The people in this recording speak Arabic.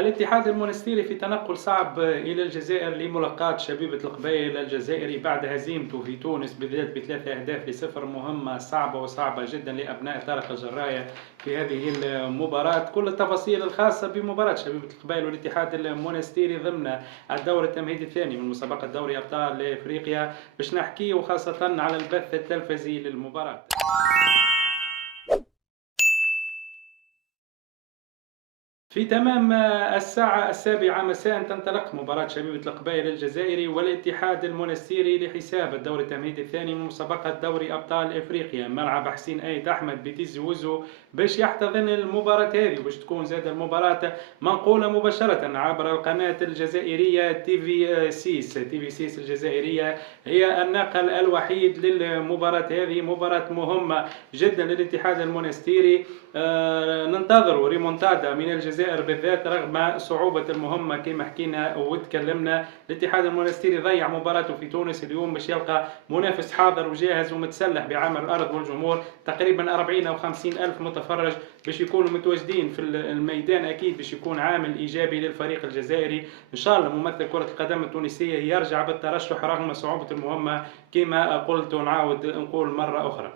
الاتحاد المونستيري في تنقل صعب إلى الجزائر لملاقاة شبيبة القبائل الجزائري بعد هزيمته في تونس بالذات بثلاثة أهداف لصفر. مهمة صعبة وصعبة جدا لأبناء طارق الجراية في هذه المباراة. كل التفاصيل الخاصة بمباراة شبيبة القبائل والاتحاد المونستيري ضمن الدور التمهيدي الثاني من مسابقة دوري أبطال إفريقيا باش نحكي وخاصة على البث التلفزي للمباراة. في تمام الساعة 7 مساء تنطلق مباراة شبيبة القبائل الجزائري والاتحاد المونستيري لحساب الدور التمهيدي الثاني من مسابقة دوري أبطال إفريقيا. ملعب حسين أيد أحمد بتيزي وزو باش يحتضن المباراة هذه وباش تكون زاد المباراة منقولة مباشرة عبر القناة الجزائرية تي في 6. تي في 6 الجزائرية هي الناقل الوحيد للمباراة هذه. مباراة مهمة جدا للاتحاد المونستيري. ننتظر ريمونتادا من الجزائر بالذات رغم صعوبة المهمة كما حكينا وتكلمنا. الاتحاد المونستيري ضيع مباراته في تونس اليوم باش يلقى منافس حاضر وجاهز ومتسلح بعمر الأرض والجمهور تقريبا 40 أو 50 ألف متفرج باش يكونوا متواجدين في الميدان. أكيد باش يكون عامل إيجابي للفريق الجزائري. إن شاء الله ممثل كرة القدم التونسية يرجع بالترشح رغم صعوبة المهمة كما قلت ونعاود نقول مرة أخرى.